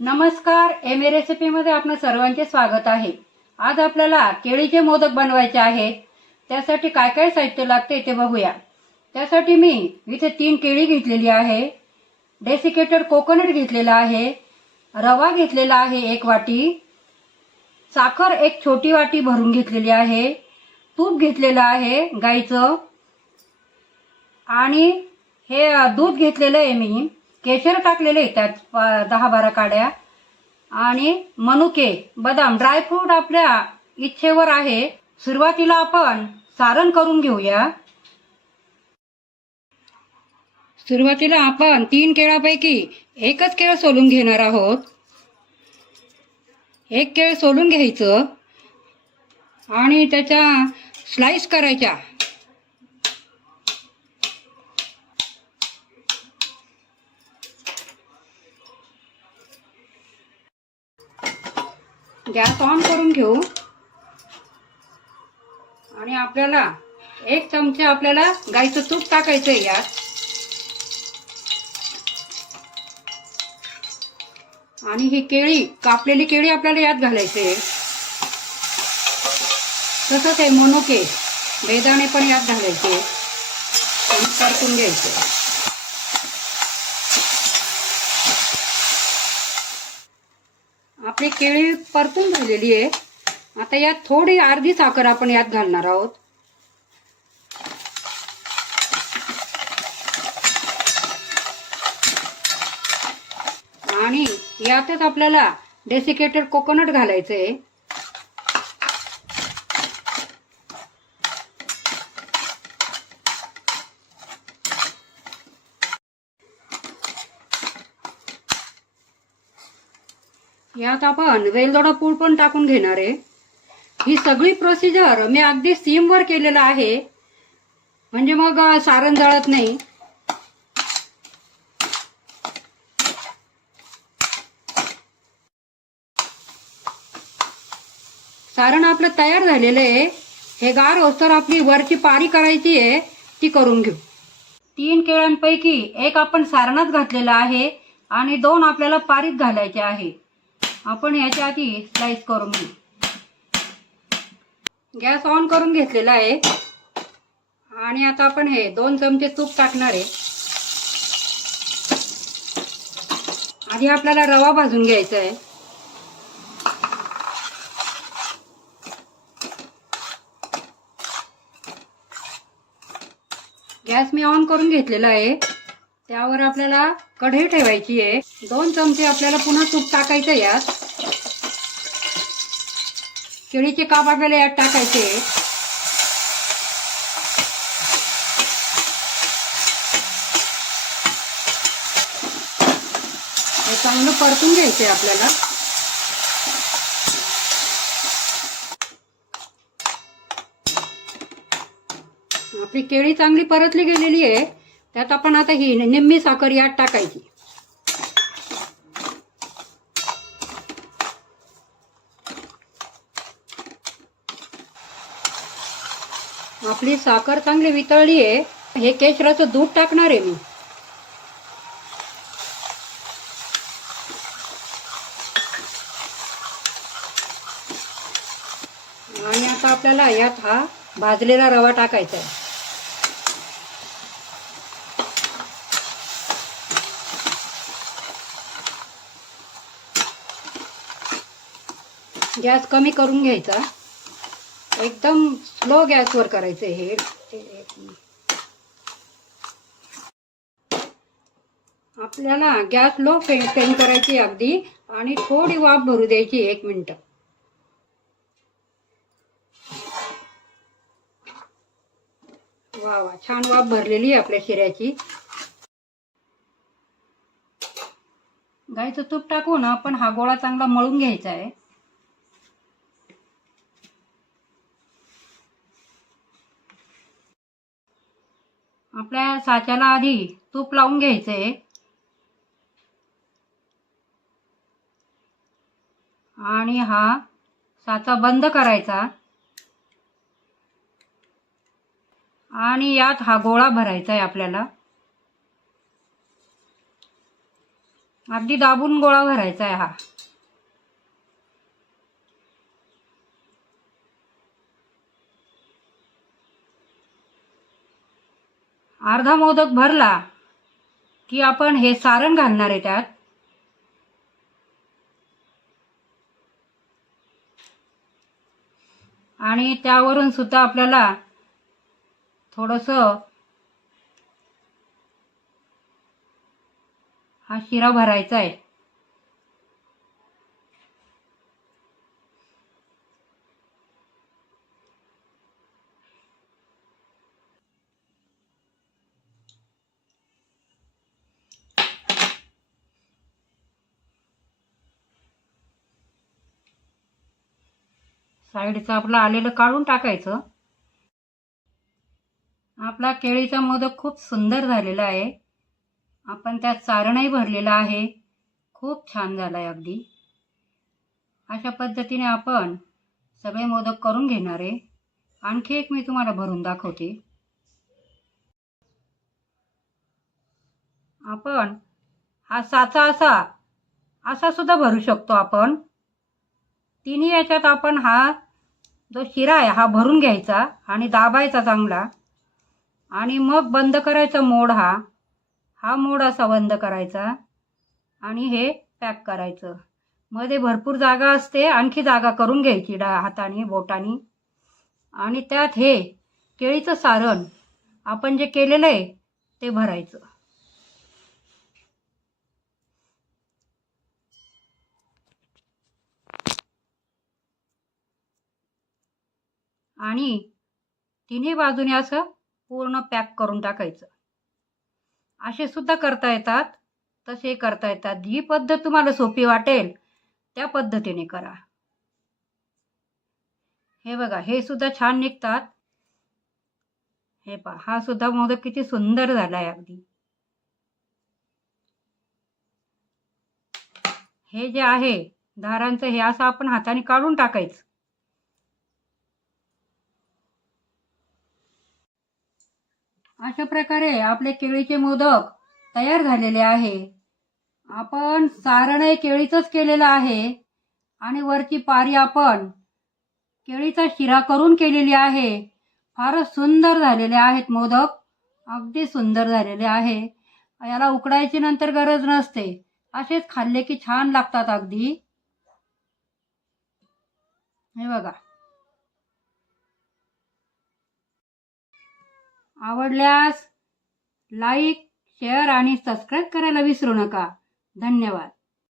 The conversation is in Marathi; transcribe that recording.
नमस्कार, एम ए रेसिपीमध्ये आपलं सर्वांचे स्वागत आहे। आज आपल्याला केळीचे मोदक बनवायचे आहेत। त्यासाठी काय काय साहित्य लागते ते बघूया। त्यासाठी मी इथे 3 केळी घेतलेली आहे, डेसिकेटेड कोकोनट घेतलेला आहे, रवा घेतलेला आहे 1 वाटी, साखर 1 छोटी वाटी भरून घेतलेली आहे, तूप घेतलेलं आहे गाईचं, आणि हे दूध घेतलेलं आहे मी, केशर टाकलेले त्यात 10-12 काड्या, आणि मनुके बदाम ड्रायफ्रूट आपल्या इच्छेवर आहे। सुरुवातीला आपण सारण करून घेऊया। सुरुवातीला आपण 3 केळापैकी एकच केळ सोलून घेणार आहोत। एक केळ सोलून घ्यायचं आणि त्याच्या स्लाइस करायच्या। गॅस ऑन करून घेऊ आणि आपल्याला 1 चमचा आपल्याला गाईचं तूप टाकायचं आहे यात, आणि ही केळी कापलेली केळी आपल्याला यात घालायचे। तसंच हे मनुके बेदाणे पण यात घालायचे आणि परतून घ्यायचे। आपली केळी परतून झालेली आहे। आता यात थोडी अर्धी साखर आपण यात घालणार आहोत, आणि यातच आपल्याला डेसिकेटेड कोकोनट घालायचे। यात आपण वेलदोडा पूड पण टाकून घेणार आहे। ही सगळी प्रोसिजर मी अगदी सिमवर केलेलं आहे, म्हणजे मग सारण जळत नाही। सारण आपलं तयार झालेलं आहे। हे गार होस्तर आपली वरची पारी करायची आहे, ती करून घेऊ। 3 केळ्यांपैकी 1 आपण सारणात घातलेला आहे आणि 2 आपल्याला पारीत घालायचे आहे। आपण याच्या आधी स्लाइस करून घेऊ। गॅस ऑन करून घेतलेला आहे आणि आता आपण हे 2 चमचे तूप टाकणार आहे। आधी आपल्याला रवा भाजून घ्यायचा आहे। गॅस मी ऑन करून घेतलेला आहे। त्यावर आपल्याला कढई ठेवायची आहे। 2 चमचे आपल्याला पुन्हा तूप टाकायचं यात। केळीचे काप आपल्याला यात टाकायचे। हे चांगलं परतून घ्यायचंय आपल्याला। आपली केळी चांगली परतली गेलेली आहे। त्यात आपण आता ही निम्मी साखर यात टाकायची। आपली साखर चांगली वितळली आहे। हे केशराचं दूध टाकणार आहे मी। आणि आता आपल्याला यात हा भाजलेला रवा टाकायचा आहे। गॅस कमी करून घ्यायचा, एकदम स्लो गॅसवर करायचं हे। आपल्याला गॅस लो फ्लेम करायची अगदी, आणि थोडी वाफ भरू द्यायची 1 मिनिट। वा वा, छान वाफ भरलेली आहे आपल्या शिऱ्याची। गाईचं तूप टाकून आपण हा गोळा चांगला मळून घ्यायचा आहे। आपल्या साच्याला आधी तूप लावून घ्यायचंय आणि हा साचा बंद करायचा आणि यात हा गोळा भरायचा आहे आपल्याला। अगदी दाबून गोळा भरायचा आहे हा. अर्धा मोदक भरला की आपण हे सारण घालणार आहे त्यात. आणि त्यावरून सुद्धा आपल्याला थोडंसं हा शिरा भरायचा आहे. साईडचं आपलं आलेलं काढून टाकायचं. आपला केळीचा मोदक खूप सुंदर झालेला आहे. आपण त्यात सारणही भरलेलं आहे. खूप छान झाला आहे अगदी. अशा पद्धतीने आपण सगळे मोदक करून घेणार आहे. आणखी एक मी तुम्हाला भरून दाखवते. आपण हा साचा असा सुद्धा भरू शकतो आपण. तिन्ही याच्यात आपण हा जो शिरा आहे हा भरून घ्यायचा आणि दाबायचा चांगला. आणि मग बंद करायचा मोड हा मोड असा बंद करायचा आणि हे पॅक करायचं. मध्ये भरपूर जागा असते, आणखी जागा करून घ्यायची हाताने बोटाने. आणि त्यात हे केळीचं सारण आपण जे केलेलं आहे ते भरायचं. आणि तिन्ही बाजूने असं पूर्ण पॅक करून टाकायचं. असे सुद्धा करता येतात, तसे करता येतात. जी पद्धत तुम्हाला सोपी वाटेल त्या पद्धतीने करा. हे बघा, हे सुद्धा छान निघतात. हे पहा, हा सुद्धा मोदक किती सुंदर झाला आहे अगदी. हे जे आहे दारांचं हे असं आपण हाताने काढून टाकायचं. अशा प्रकारे आपले केळीचे मोदक तयार झालेले आहे. आपण सारण केळीचंच केलेलं आहे आणि वरची पारी आपण केळीचा शिरा करून केलेली आहे. फारच सुंदर झालेले आहेत मोदक. अगदी सुंदर झालेले आहे. याला उकडायची नंतर गरज नसते. असेच खाल्ले की छान लागतात अगदी. हे बघा. आवडल्यास लाईक, शेअर आणि सबस्क्राईब करायला विसरू नका. धन्यवाद.